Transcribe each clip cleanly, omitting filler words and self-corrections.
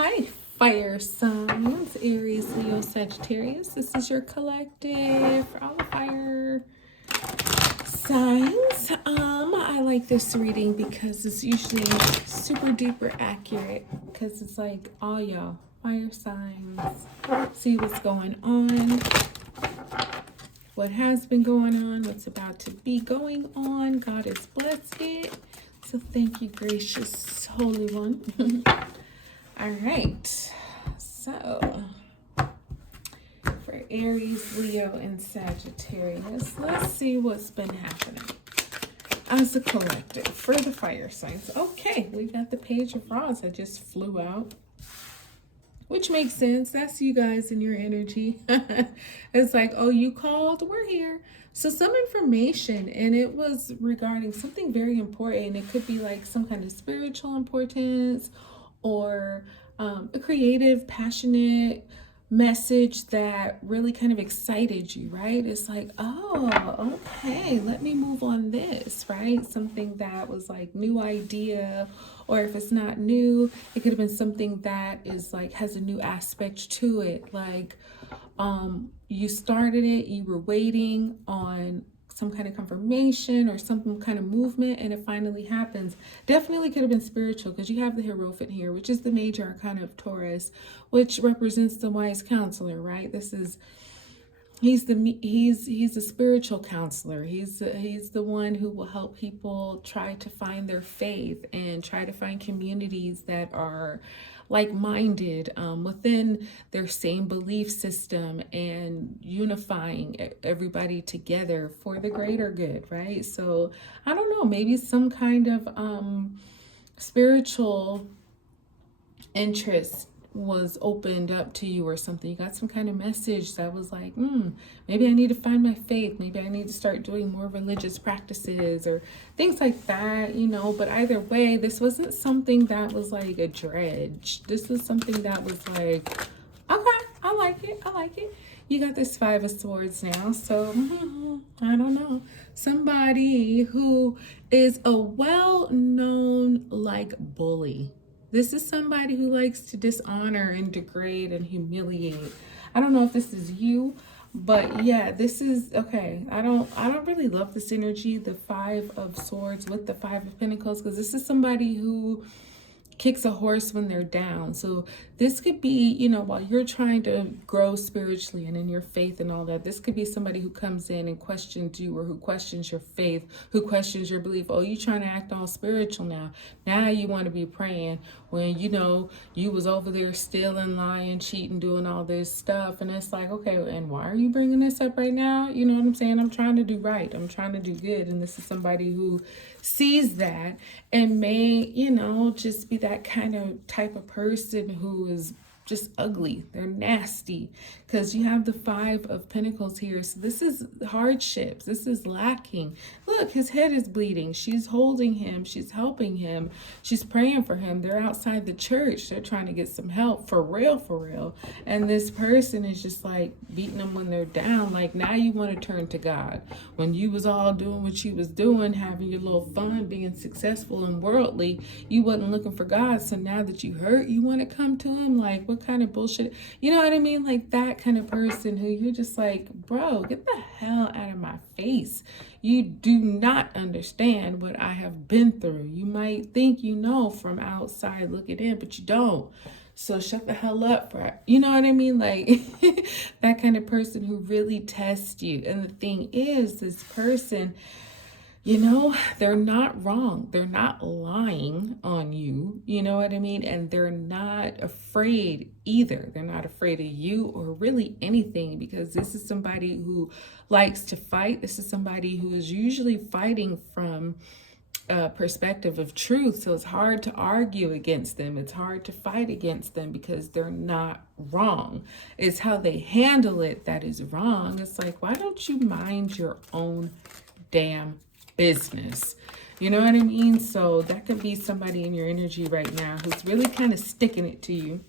Hi, fire signs, Aries, Leo, Sagittarius. This is your collective for all the fire signs. I like this reading because it's usually super duper accurate because it's like all y'all fire signs. See what's going on, what has been going on, what's about to be going on. God has blessed it. So thank you, gracious Holy One. All right, so for Aries, Leo, and Sagittarius, let's see what's been happening as a collective for the fire signs. Okay, we got the Page of Rods that just flew out, which makes sense. That's you guys and your energy. It's like, oh, you called, we're here. So some information, and it was regarding something very important. It could be like some kind of spiritual importance, or a creative, passionate message that really kind of excited you, right? It's like, oh, okay, let me move on this, right? Something that was like new idea, or if it's not new, it could have been something that is like has a new aspect to it. Like you started it, you were waiting on some kind of confirmation or some kind of movement, and it finally happens. Definitely could have been spiritual because you have the Hierophant here, which is the major arcana of Taurus, which represents the wise counselor, right? This is he's a spiritual counselor. He's the one who will help people try to find their faith and try to find communities that are like-minded within their same belief system and unifying everybody together for the greater good, right? So I don't know, maybe some kind of spiritual interest was opened up to you or something. You got some kind of message that was like, maybe I need to find my faith. Maybe I need to start doing more religious practices or things like that, you know. But either way, this wasn't something that was like a dredge. This was something that was like, okay, I like it. I like it. You got this Five of Swords now. So I don't know. Somebody who is a well-known like bully. This is somebody who likes to dishonor and degrade and humiliate. I don't know if this is you, but yeah, this is okay. I don't really love this energy, the Five of Swords with the Five of Pentacles, because this is somebody who kicks a horse when they're down. So this could be, you know, while you're trying to grow spiritually and in your faith and all that, this could be somebody who comes in and questions you, or who questions your faith, who questions your belief. Oh, you trying to act all spiritual now. Now you want to be praying when, you know, you was over there stealing, lying, cheating, doing all this stuff. And it's like, okay, and why are you bringing this up right now? You know what I'm saying? I'm trying to do right. I'm trying to do good. And this is somebody who sees that and may, you know, just be that kind of type of person who is just ugly. They're nasty, because you have the Five of Pentacles here. So this is hardships. This is lacking. Look, his head is bleeding. She's holding him. She's helping him. She's praying for him. They're outside the church. They're trying to get some help for real, for real. And this person is just like beating them when they're down. Like, now you want to turn to God. When you was all doing what you was doing, having your little fun, being successful and worldly, you wasn't looking for God. So now that you hurt, you want to come to him? Like, what kind of bullshit? You know what I mean? Like that kind of person who you're just like, bro, get the hell out of my face. You do not understand what I have been through. You might think you know from outside looking in, but you don't. So shut the hell up, for, you know what I mean? Like that kind of person who really tests you. And the thing is, this person, you know, they're not wrong. They're not lying on you. You know what I mean? And they're not afraid either. They're not afraid of you or really anything, because this is somebody who likes to fight. This is somebody who is usually fighting from a perspective of truth. So it's hard to argue against them. It's hard to fight against them because they're not wrong. It's how they handle it that is wrong. It's like, why don't you mind your own damn business? You know what I mean? So that could be somebody in your energy right now who's really kind of sticking it to you.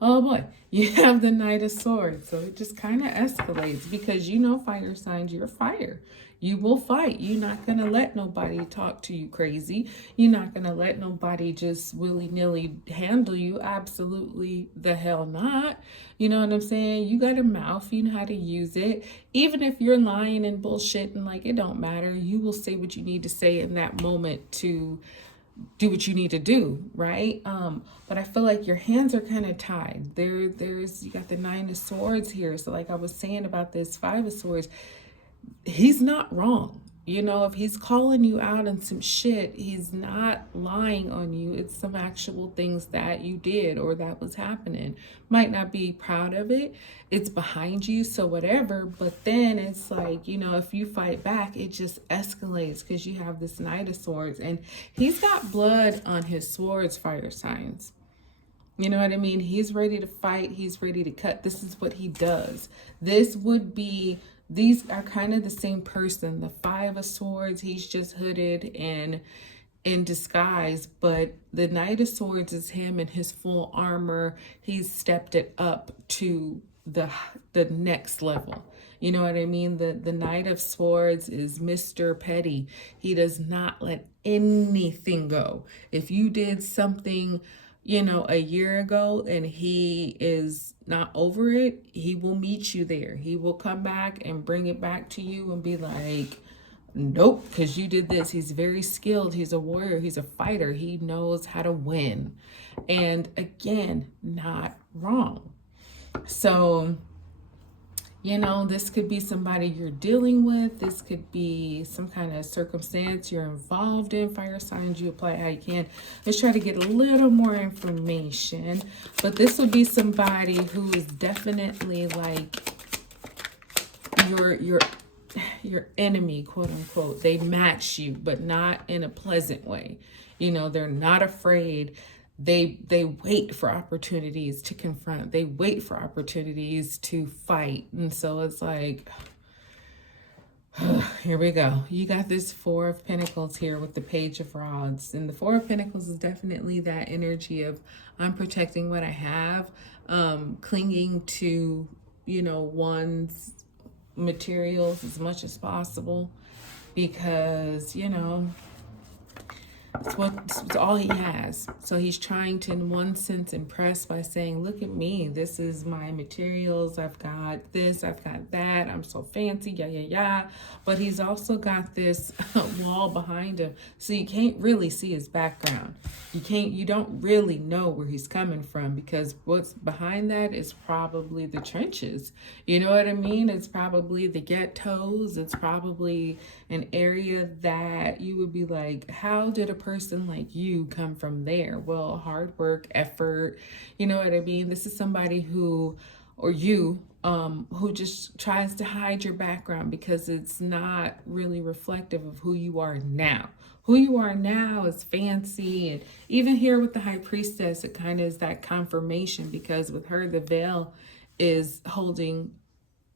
Oh boy, you have the Knight of Swords. So it just kind of escalates because, you know, fire signs, you're fire. You will fight. You're not going to let nobody talk to you crazy. You're not going to let nobody just willy-nilly handle you. Absolutely the hell not. You know what I'm saying? You got a mouth. You know how to use it. Even if you're lying and bullshit and like, it don't matter. You will say what you need to say in that moment to do what you need to do, right? But I feel like your hands are kind of tied. There's you got the 9 of Swords here. So like I was saying about this 5 of Swords, he's not wrong. You know, if he's calling you out on some shit, he's not lying on you. It's some actual things that you did or that was happening. Might not be proud of it. It's behind you, so whatever. But then it's like, you know, if you fight back, it just escalates because you have this Knight of Swords. And he's got blood on his swords, fire signs. You know what I mean? He's ready to fight. He's ready to cut. This is what he does. This would be... These are kind of the same person. The 5 of Swords, he's just hooded and in disguise, but the Knight of Swords is him in his full armor. He's stepped it up to the next level. You know what I mean? The Knight of Swords is Mr. Petty. He does not let anything go. If you did something, you know, a year ago and he is not over it, he will meet you there. He will come back and bring it back to you and be like, nope, because you did this. He's very skilled. He's a warrior. He's a fighter. He knows how to win. And again, not wrong. So, you know, this could be somebody you're dealing with. This could be some kind of circumstance you're involved in. Fire signs, you apply how you can. Let's try to get a little more information. But this would be somebody who is definitely like your enemy, quote unquote. They match you, but not in a pleasant way. You know, they're not afraid. They wait for opportunities to confront. They wait for opportunities to fight. And so it's like, here we go. You got this 4 of Pentacles here with the Page of Rods. And the 4 of Pentacles is definitely that energy of I'm protecting what I have, clinging to, you know, one's materials as much as possible because, you know, it's all he has. So he's trying to, in one sense, impress by saying, look at me. This is my materials. I've got this. I've got that. I'm so fancy. Yeah. But he's also got this wall behind him. So you can't really see his background. You don't really know where he's coming from because what's behind that is probably the trenches. You know what I mean? It's probably the ghettos. It's probably an area that you would be like, how did a person like you come from there? Well, hard work, effort, you know what I mean? This is somebody who, or you, who just tries to hide your background because it's not really reflective of who you are now. Who you are now is fancy. And even here with the High Priestess, it kind of is that confirmation because with her, the veil is holding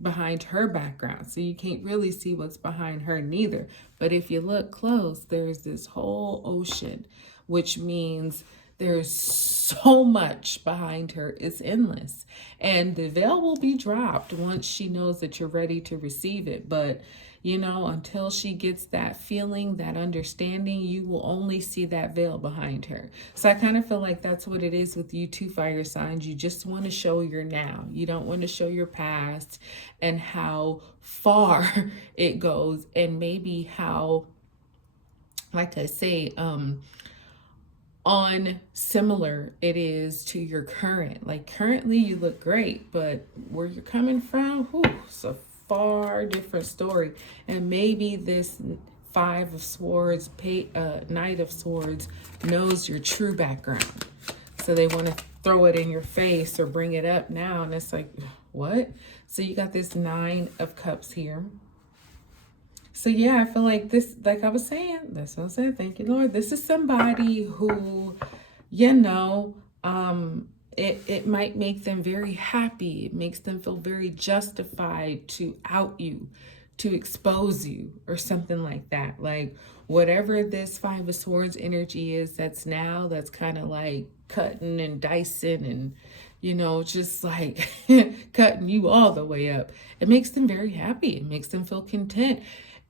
behind her background. So you can't really see what's behind her neither. But if you look close, there's this whole ocean, which means there's so much behind her. It's endless. And the veil will be dropped once she knows that you're ready to receive it. But, you know, until she gets that feeling, that understanding, you will only see that veil behind her. So I kind of feel like that's what it is with you two fire signs. You just want to show your now. You don't want to show your past and how far it goes and maybe how, like I say, unsimilar it is to your current. Like currently you look great, but where you're coming from, it's a far different story. And maybe this 5 of Swords, Knight of Swords knows your true background. So they want to throw it in your face or bring it up now. And it's like, what? So you got this 9 of Cups here. So yeah, I feel like this, like I was saying, that's what I said. Thank you, Lord. This is somebody who, you know, it might make them very happy. It makes them feel very justified to out you, to expose you or something like that. Like whatever this 5 of Swords energy is, that's kind of like cutting and dicing and, you know, just like cutting you all the way up. It makes them very happy. It makes them feel content.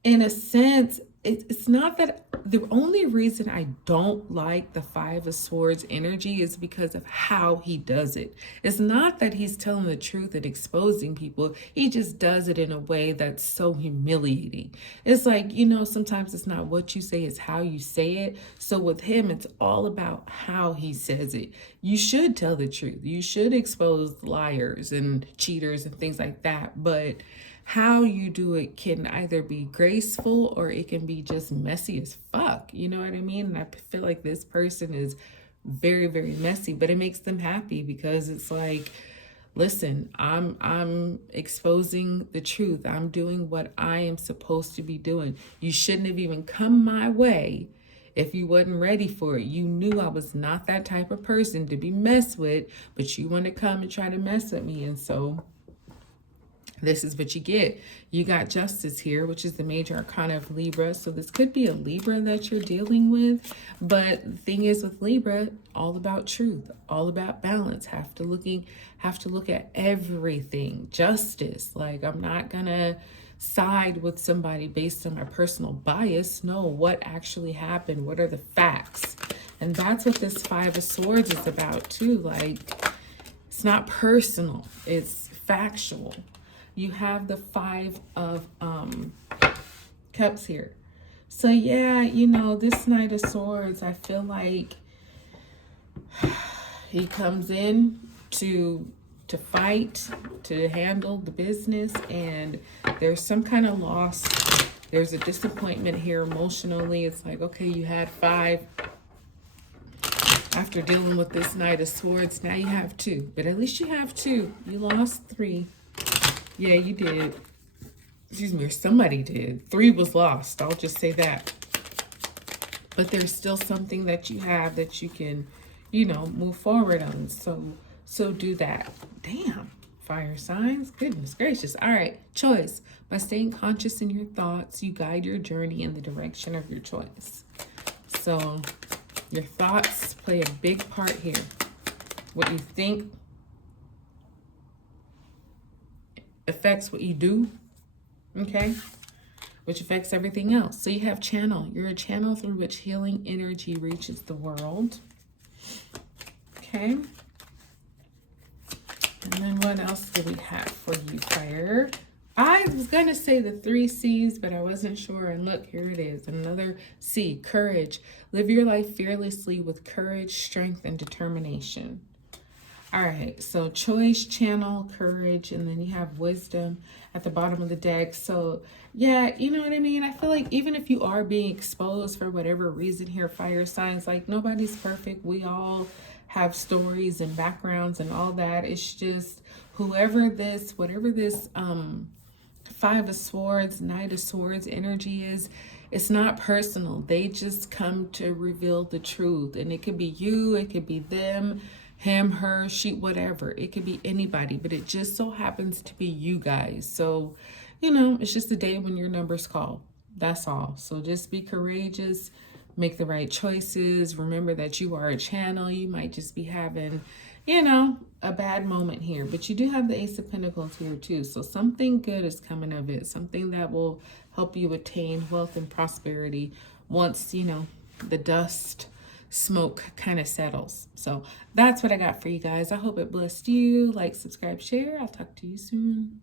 in a sense, it's not that the only reason I don't like the Five of Swords energy is because of how he does it. It's not that he's telling the truth and exposing people. He just does it in a way that's so humiliating. It's like, sometimes it's not what you say, it's how you say it. So with him, it's all about how he says it. You should tell the truth. You should expose liars and cheaters and things like that. But how you do it can either be graceful or it can be just messy as fuck. You know what I mean? And I feel like this person is very, very messy, but it makes them happy because it's like, listen, I'm exposing the truth. I'm doing what I am supposed to be doing. You shouldn't have even come my way if you wasn't ready for it. You knew I was not that type of person to be messed with, but you want to come and try to mess with me. And so this is what you get. You got Justice here, which is the major arcana of Libra. So this could be a Libra that you're dealing with. But the thing is with Libra, all about truth, all about balance. Have to look at everything. Justice. Like, I'm not gonna side with somebody based on my personal bias. No, what actually happened? What are the facts? And that's what this Five of Swords is about too. Like, it's not personal, it's factual. You have the Five of Cups here. So yeah, this Knight of Swords, I feel like he comes in to fight, to handle the business, and there's some kind of loss. There's a disappointment here emotionally. It's like, okay, you had 5 after dealing with this Knight of Swords. Now you have 2, but at least you have 2. You lost 3. Yeah, you did. Excuse me, or somebody did. 3 was lost. I'll just say that. But there's still something that you have that you can, move forward on. So do that. Damn. Fire signs. Goodness gracious. All right. Choice. By staying conscious in your thoughts, you guide your journey in the direction of your choice. So your thoughts play a big part here. What you think affects what you do, okay? Which affects everything else. So you have channel. You're a channel through which healing energy reaches the world. Okay. And then what else do we have for you, fire? I was going to say the 3 C's, but I wasn't sure. And look, here it is. Another C, courage. Live your life fearlessly with courage, strength, and determination. All right, so choice, channel, courage, and then you have wisdom at the bottom of the deck. So yeah, you know what I mean? I feel like even if you are being exposed for whatever reason here, fire signs, like nobody's perfect. We all have stories and backgrounds and all that. It's just whatever this Five of Swords, Knight of Swords energy is, it's not personal. They just come to reveal the truth. And it could be you, it could be them, him, her, she, whatever. It could be anybody, but it just so happens to be you guys. So, it's just a day when your number's called. That's all. So just be courageous, make the right choices. Remember that you are a channel. You might just be having, a bad moment here, but you do have the Ace of Pentacles here too. So something good is coming of it. Something that will help you attain wealth and prosperity once, the dust smoke kind of settles. So that's what I got for you guys. I hope it blessed you. Like, subscribe, share. I'll talk to you soon.